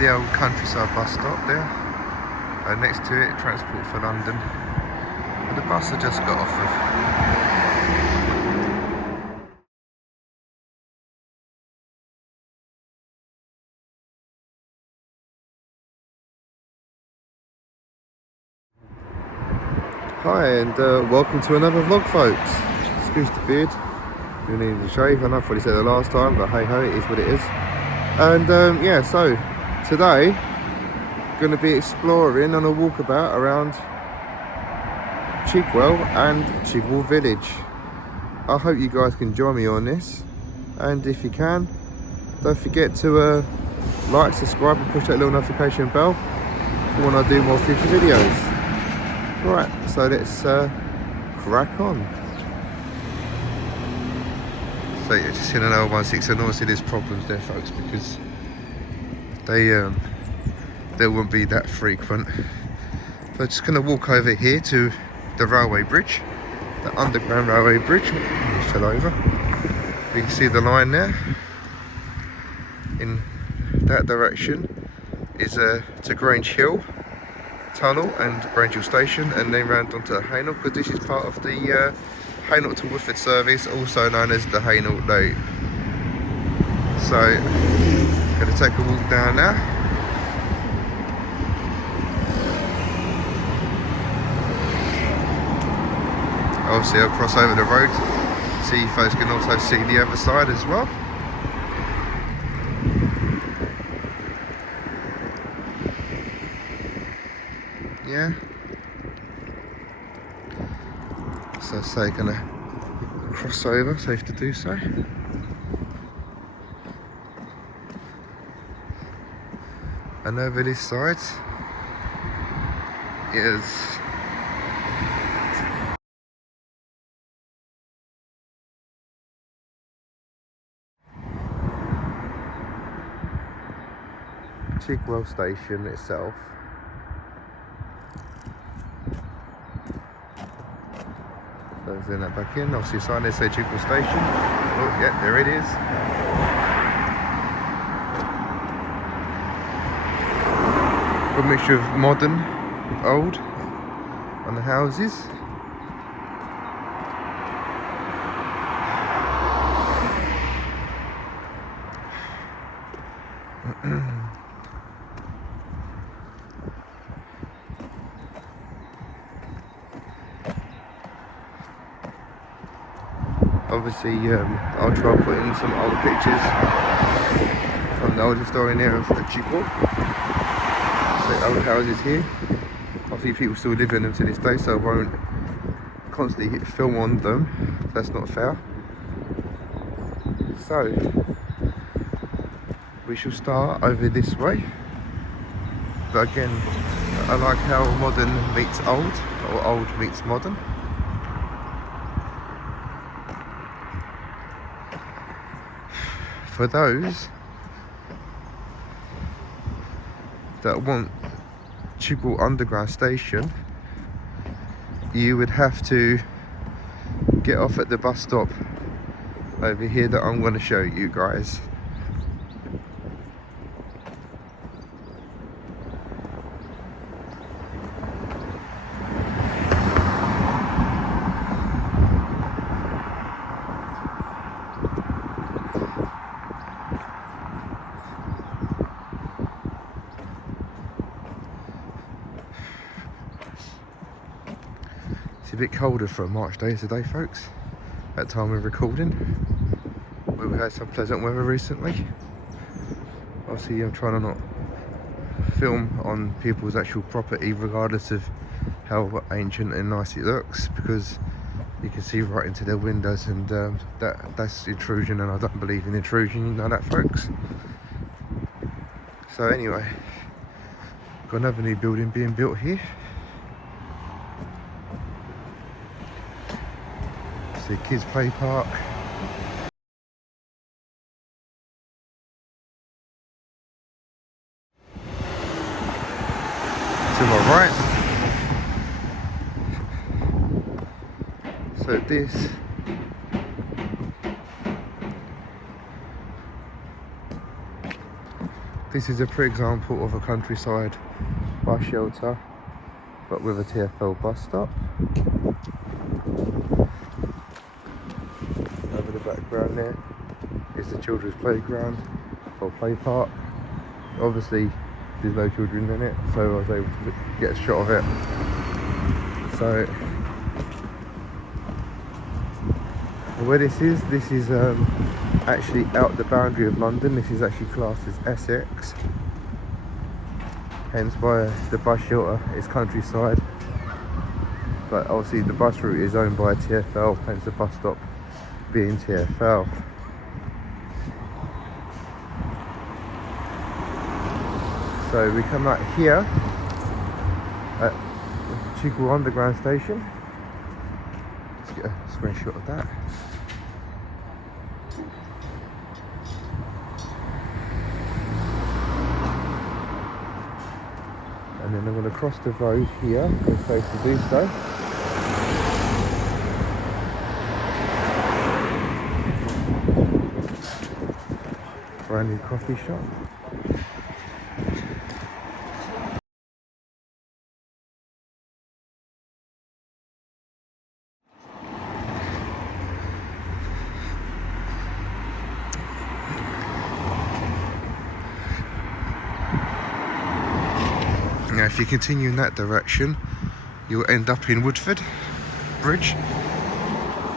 the old countryside bus stop there. Next to it, Transport for London. And the bus I just got off of. Hi, and welcome to another vlog, folks. Excuse the beard. You need to shave. I know I probably said it the last time, but hey ho, it is what it is. And yeah, so today going to be exploring on a walkabout around Chigwell and Chigwell village. I hope you guys can join me on this, and if you can, don't forget to like, subscribe and push that little notification bell for when I do more future videos. Right, so let's crack on. So yeah, just in an L16, and obviously there's problems there, folks, because they won't be that frequent. So just going to walk over here to the railway bridge, the underground railway bridge. Just fell over. You can see the line there. In that direction is to Grange Hill Tunnel and Grange Hill Station, and then round onto Hainault, because this is part of the Hainault to Woodford service, also known as the Hainault Loop. So, going to take a walk down now. Obviously I'll cross over the road so you folks can also see the other side as well. Yeah. So say gonna cross over, safe to do so. And over this side is Chigwell station itself. So let's in that back in. Obviously a sign there say Chigwell station. Oh yeah, there it is. A mixture of modern with old on the houses. Obviously, I'll try and put in some old pictures from the old historian era of Chigwell. The old houses here. Obviously, people still live in them to this day, so I won't constantly hit film on them. That's not fair. So, we shall start over this way. But again, I like how modern meets old, or old meets modern. For those that want Chigwell Underground Station, you would have to get off at the bus stop over here that I'm going to show you guys. It's a bit colder for a March day today, folks, at time of recording. We've had some pleasant weather recently. Obviously I'm trying to not film on people's actual property regardless of how ancient and nice it looks, because you can see right into their windows, and that's intrusion, and I don't believe in intrusion, you know that, folks. So anyway, got another new building being built here. See kids play park. To my right. So this This is a pre-example of a countryside bus shelter, but with a TfL bus stop. Over the background there is the children's playground or play park. Obviously there's no children in it, so I was able to get a shot of it. So where this is actually out the boundary of London. This is actually classed as Essex, hence why the bus shelter is countryside, but obviously the bus route is owned by TfL, hence the bus stop being TfL. So we come out here at Chigwell Underground Station. Let's get a screenshot of that. And then I'm going to cross the road here, we're supposed to do so. Brand new coffee shop. Now if you continue in that direction, you'll end up in Woodford Bridge.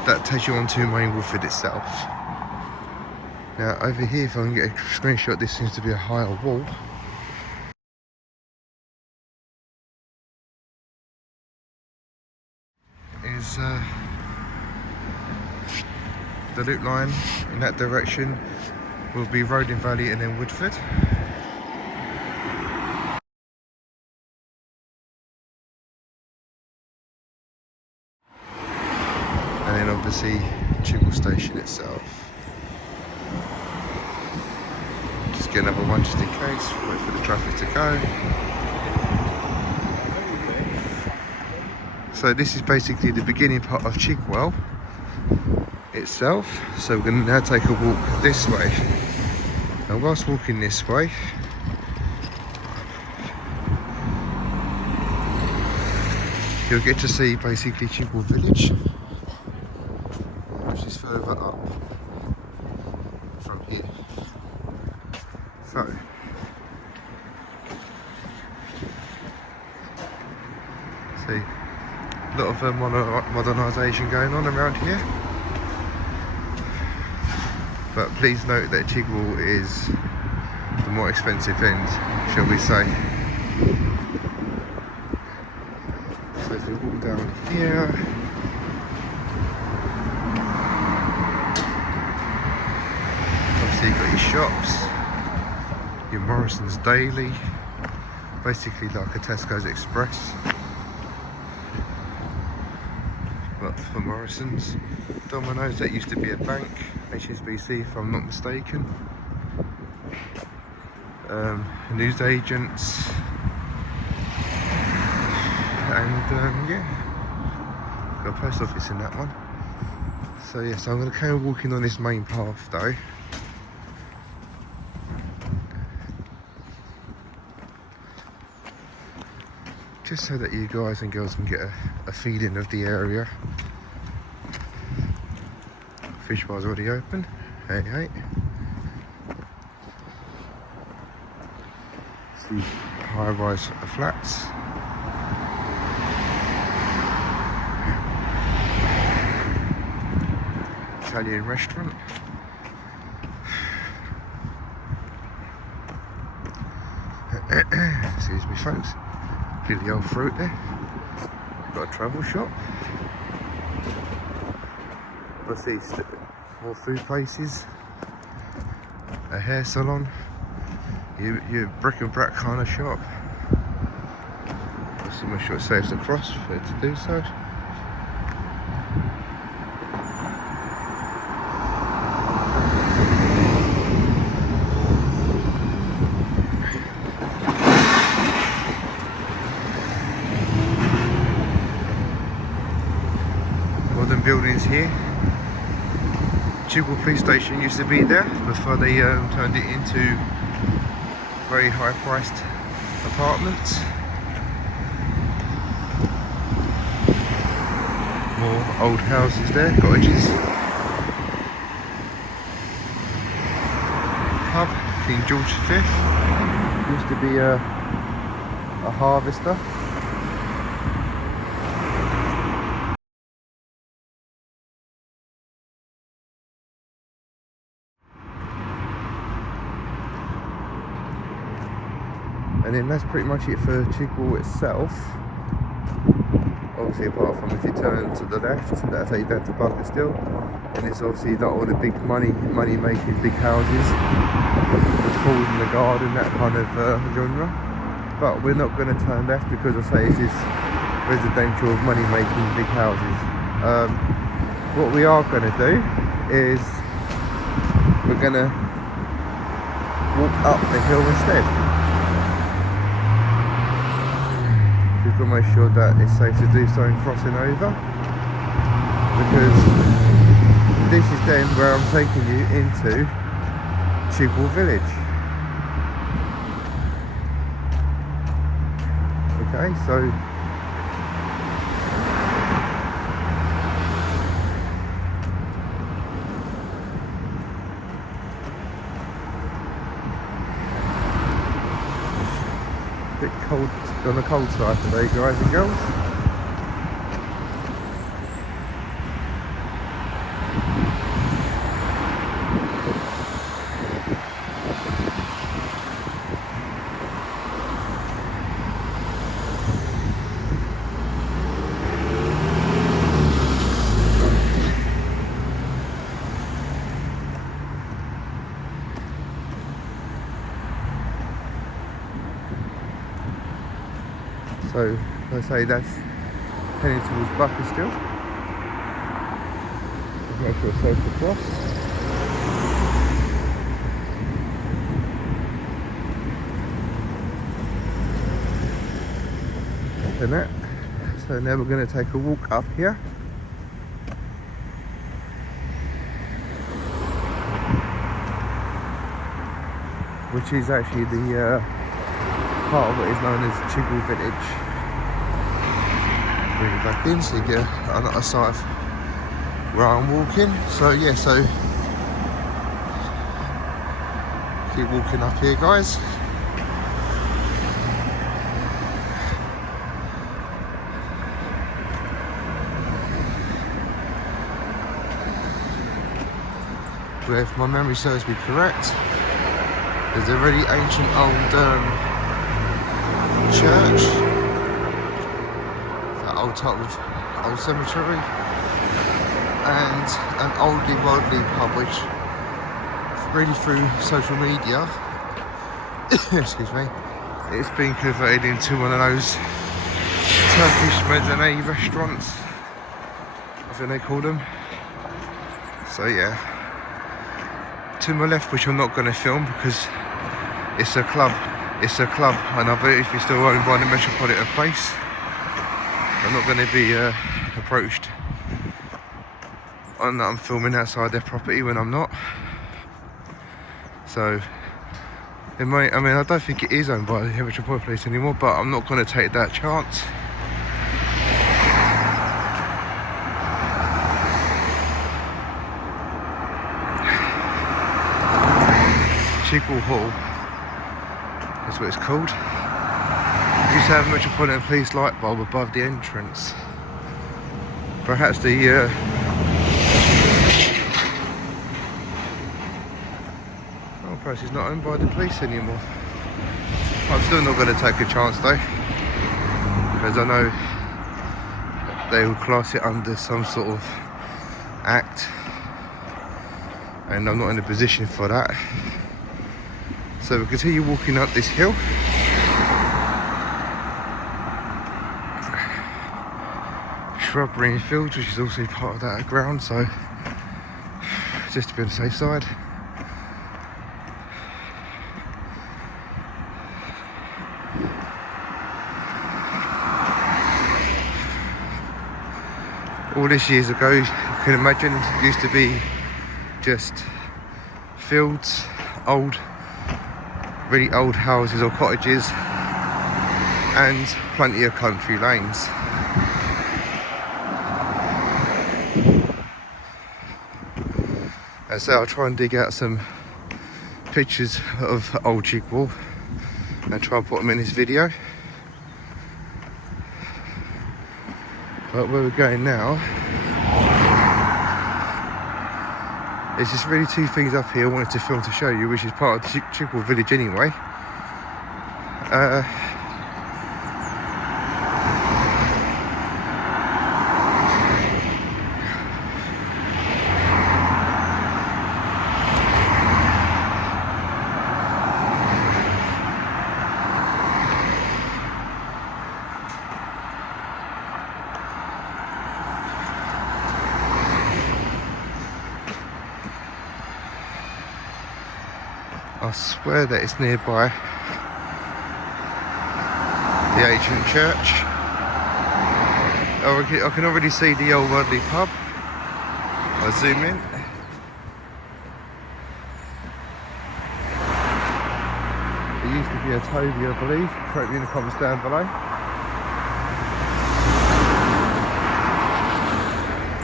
That takes you onto main Woodford itself. Now over here, if I can get a screenshot, this seems to be a higher wall. Is the loop line in that direction will be Roding Valley and then Woodford. And then obviously Chigwell Station itself. Just get another one just in case, wait for the traffic to go. So this is basically the beginning part of Chigwell itself. So we're going to now take a walk this way. And whilst walking this way, you'll get to see basically Chigwell Village, which is further up from here. So see, a lot of modernisation going on around here, but please note that Chigwell is the more expensive end, shall we say. So as we walk down here, obviously you've got your shops, your Morrison's Daily, basically like a Tesco's Express, but for Morrison's. Domino's, that used to be a bank, HSBC if I'm not mistaken. News agents, and yeah, got a post office in that one. So yes, yeah, so I'm going to carry on walking on this main path though. Just so that you guys and girls can get a feeling of the area. Fish bar's already open. Hey, hey. See high-rise flats. Italian restaurant. Excuse me, folks. Feel the old fruit there. Got a travel shop. But see, more food places. A hair salon. Your brick and brack kind of shop. Let's see, make sure it saves across for it to do so. Modern buildings here. Chigwell police station used to be there before they turned it into very high priced apartments. More old houses there, cottages. Pub, King George V. Used to be a harvester. And then that's pretty much it for Chigwell itself. Obviously, apart from if you turn to the left, that'll take you down to Bunker still. And it's obviously not all the big money making big houses, the pools in the garden, that kind of genre. But we're not going to turn left because I say it's this residential money making big houses. What we are going to do is we're going to walk up the hill instead. We've got to make sure that it's safe to do so in crossing over, because this is then where I'm taking you into Chigwell village. Okay, so a bit cold on the cold side today, guys and girls. So, as I say, that's heading towards Bucker still. Make sure it's safe to cross. And that. So now we're going to take a walk up here. Which is actually the part of what is known as Chigwell village. Bring it back in so you get another side of where I'm walking. So yeah, so keep walking up here, guys. Where, if my memory serves me correct, there's a really ancient old church, that old type of old cemetery, and an oldly worldly pub, which really through social media, excuse me, it's been converted into one of those Turkish mezzanine restaurants, I think they call them. So yeah, to my left, which I'm not going to film because it's a club, and I believe it's still owned by the Metropolitan Place. I'm not going to be approached on that I'm filming outside their property when I'm not. So it might, I mean, I don't think it is owned by the Metropolitan Place anymore, but I'm not going to take that chance. Chigwell Hall is what it's called. It used to have a Metropolitan Police light bulb above the entrance. Perhaps the perhaps it's not owned by the police anymore. I'm still not going to take a chance though, because I know they will class it under some sort of act, and I'm not in a position for that. So we continue walking up this hill. Shrubbery and fields, which is also part of that ground, so just to be on the safe side. All this years ago, you can imagine, used to be just fields, old really old houses or cottages, and plenty of country lanes. And so I'll try and dig out some pictures of old Chigwell and try and put them in this video. But where we're going now, there's just really two things up here I wanted to film to show you, which is part of the Chigwell village anyway. I swear that it's nearby the ancient church. I can already see the old worldly pub. I'll zoom in. There used to be a Toby, I believe. Correct me in the comments down below.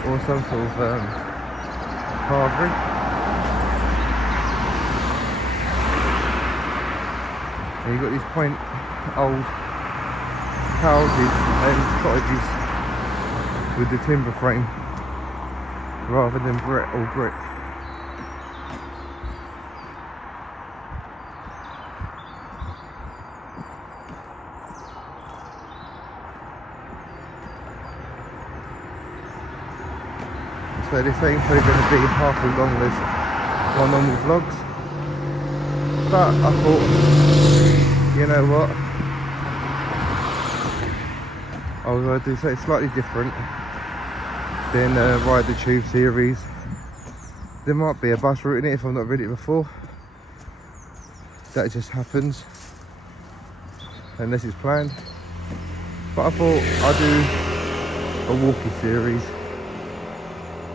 Or some sort of carvery. And you've got these quaint old houses and cottages with the timber frame rather than brick. So this ain't probably going to be half as long as my normal vlogs. But I thought, you know what, I was going to do something slightly different than Ride the Tube series. There might be a bus route in it if I've not read it before. That just happens, unless it's planned. But I thought I'd do a walking series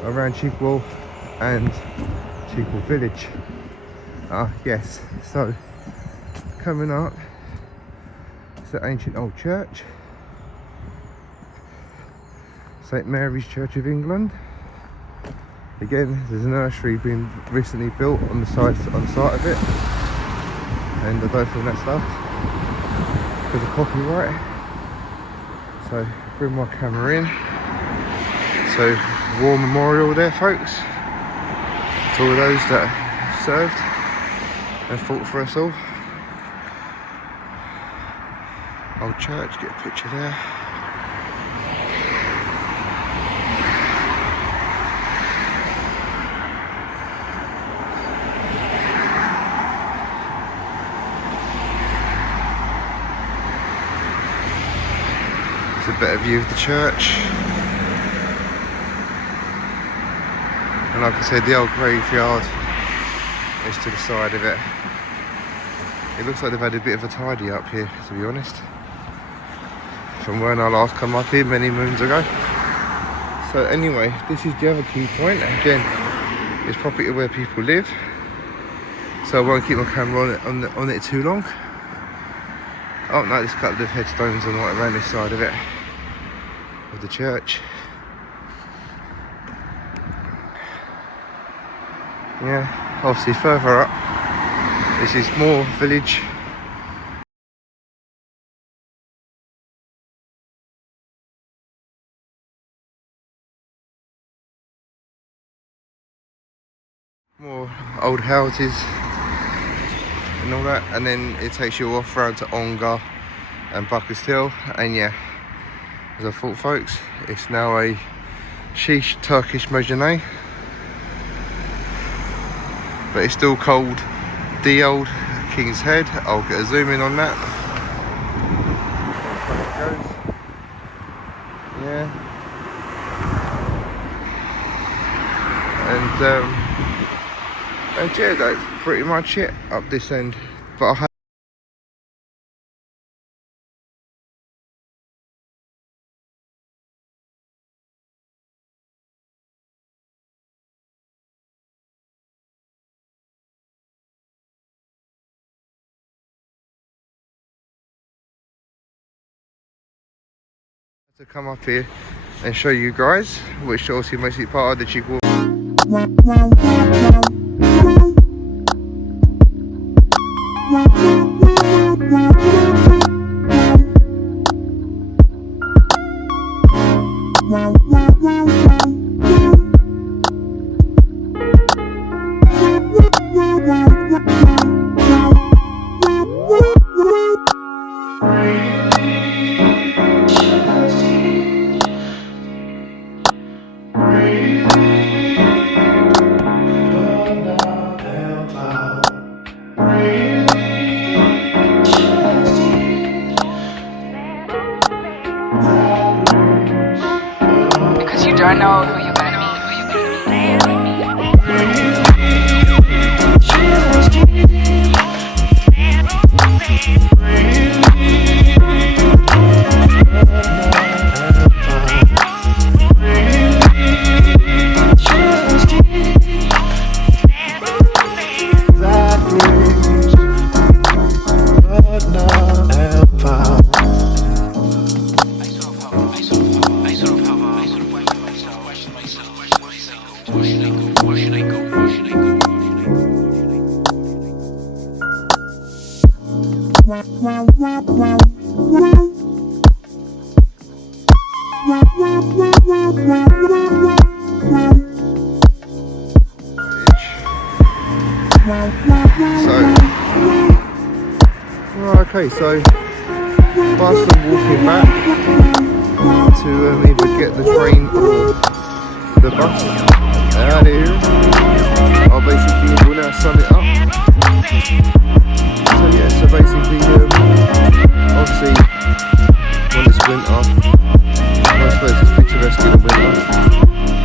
around Chigwell and Chigwell village. Yes, so coming up, it's the ancient old church, St Mary's Church of England. Again, there's a nursery being recently built on the site of it, and I don't film that stuff because of copyright. So bring my camera in. So war memorial there, folks, to all those that served and fought for us all. Old church, get a picture there. It's a better view of the church. And like I said, the old graveyard is to the side of it. It looks like they've had a bit of a tidy up here, to be honest, from when I last come up here many moons ago. So anyway, this is the other key point. Again, it's property where people live, so I won't keep my camera on it too long. Oh no, there's a couple of headstones and right around this side of it, of the church. Yeah, obviously further up, this is more village. More old houses and all that, and then it takes you off round to Ongar and Buckers Hill. And yeah, as I thought, folks, it's now a sheesh Turkish Mejane, but it's still called the old King's Head. I'll get a zoom in on that. Yeah, and yeah, that's pretty much it up this end. But I To come up here and show you guys, which obviously makes it part of the Chigwell. Because you don't know who you're gonna meet. Okay, so whilst I'm walking back to either get the train or the bus out of here, I'll basically will now sum it up. So yeah, so basically obviously when it's winter, I suppose it's picturesque in the winter,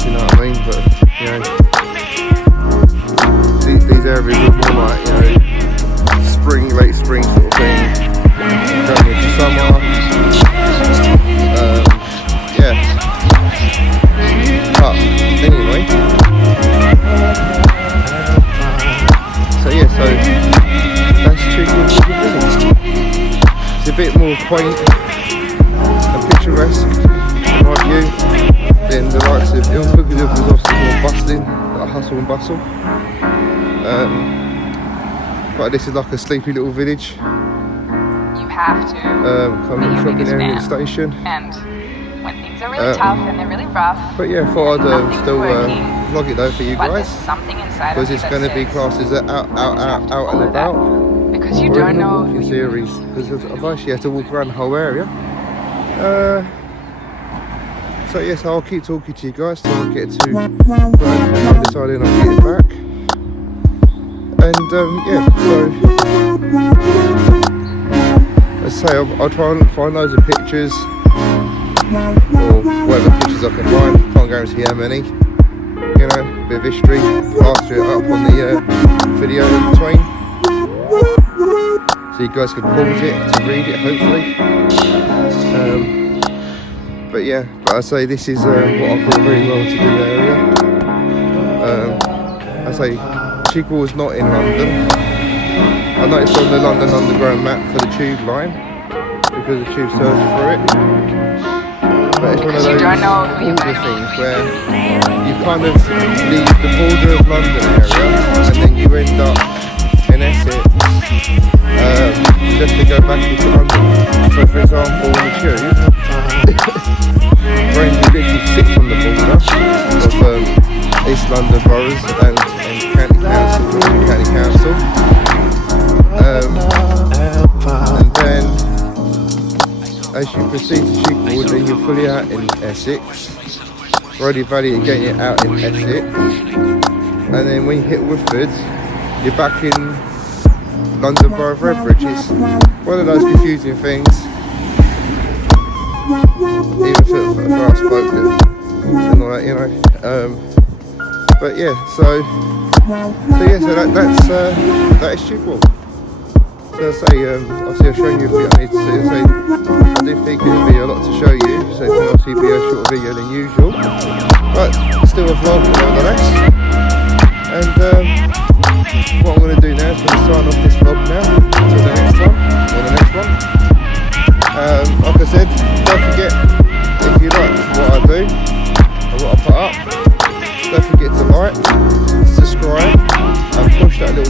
you know what I mean, but you know, these areas are more like, you know, spring, late spring sort of thing, going into summer, yeah, but anyway, so yeah, so that's Chigwell Village. It's a bit more quaint and picturesque in my view than the likes of Ilford, because Ilford is obviously more bustling, like hustle and bustle. But this is like a sleepy little village. You have to. Kind of shopping area at the station. And when things are really tough and they're really rough. But yeah, I thought I'd still vlog it though for you guys. Something inside because it's going to be classes that out and about. Because you don't know who series. Because I've actually had to walk around the whole area. So yes, I'll keep talking to you guys till I get to deciding I'll get it back. And yeah, so let's say I'll try and find loads of pictures, or whatever pictures I can find. Can't guarantee how many. You know, a bit of history, plaster it up on the video in between, so you guys can pause it to read it, hopefully. But yeah, but I say this is what I call a very well-to-do area. I say Chigwell is not in London. I noticed on the London Underground map for the tube line, because the tube serves through it. But it's one of those border things where you kind of leave the border of London area and then you end up in Essex just to go back into London. So for example, on the tube, trains will literally sit on the border of East London boroughs and County Council. And then as you proceed to Chigwell, then you're fully out in Essex. Roddy Valley again, you're out in Essex. And then when you hit Woodford, you're back in London Borough of Redbridge. It's one of those confusing things, even for us folk and all that, you know. But yeah, so that is Chigwell. So I say, obviously I've shown you a few I need to see. I do think it'll be a lot to show you, so it can obviously be a shorter video than usual, but still a vlog nevertheless. And what I'm going to do now is sign off this vlog now until the next one, or the next one. Like I said, don't forget,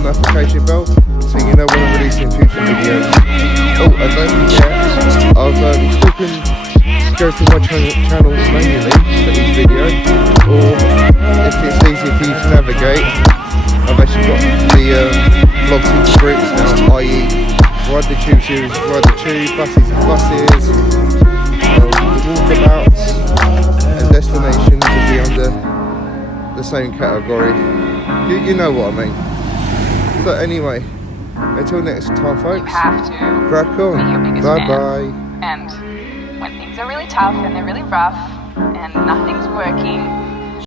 notification bell so you know when I'm releasing future videos. Oh, and don't forget, I've still can go through my channel manually for each video, or if it's easier for you to navigate, I've actually got the vlogs into groups now, i.e. Ride the Tube series, Ride the Tube, Buses and Buses, walkabouts and destinations will be under the same category. You know what I mean. So anyway, until next time folks, You have to crack be your on, biggest bye fan. bye. And when things are really tough and they're really rough and nothing's working,